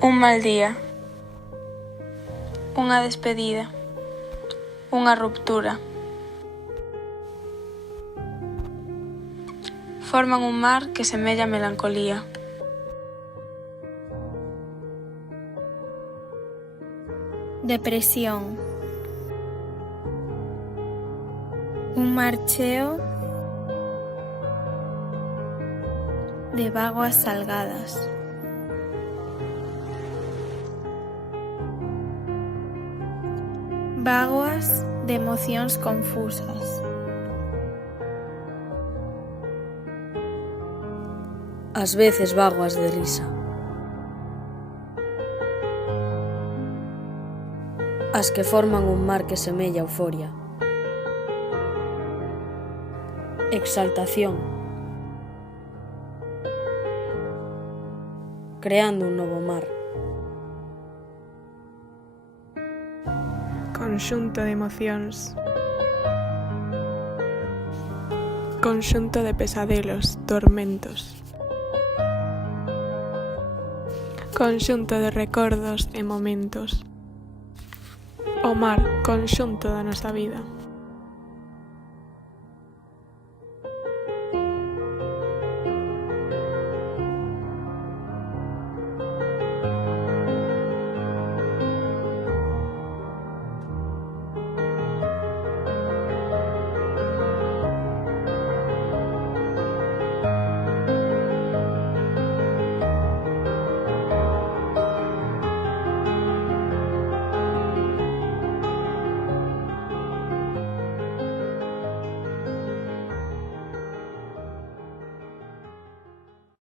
Un mal día, unha despedida, unha ruptura. Forman un mar que semella a melancolía. Depresión. Un mar cheo de bágoas salgadas. Bágoas de emocións confusas. Ás veces bágoas de risa. As que forman un mar que semella euforia. Exaltación. Creando un novo mar. Conxunto de emocións. Conxunto de pesadelos, tormentos. Conxunto de recordos e momentos. O mar, conxunto da nosa vida.